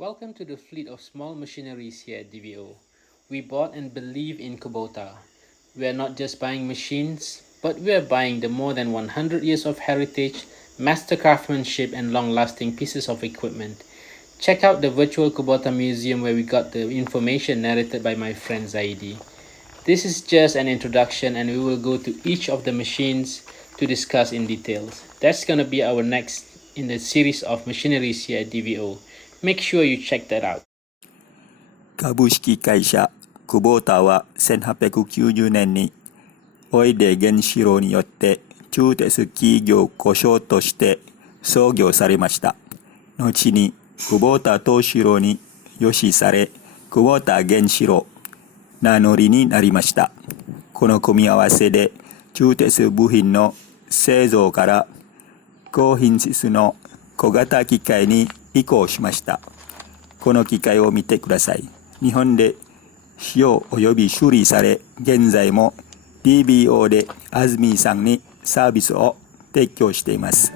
Welcome to the fleet of small machineries here at DVO. We bought and believe in Kubota. We are not just buying machines, but we are buying the more than 100 years of heritage, master craftsmanship and long-lasting pieces of equipment. Check out the virtual Kubota museum where we got the information narrated by my friend Zaidi. This is just an introduction and we will go to each of the machines to discuss in details. That's gonna be our next in the series of machineries here at DVO. Make sure you check that out. 株式会社クボタは1890年にオイデ原子炉によって鋳鉄企業故障として創業されました。後に久保田藤四郎に養子され、久保田権四郎、名乗りになりました。この組み合わせで鋳鉄部品の製造から高品質の小型機械に移行しました。この機械を見てください。日本で使用および修理され、現在もDVOでAzmiさんにサービスを提供しています。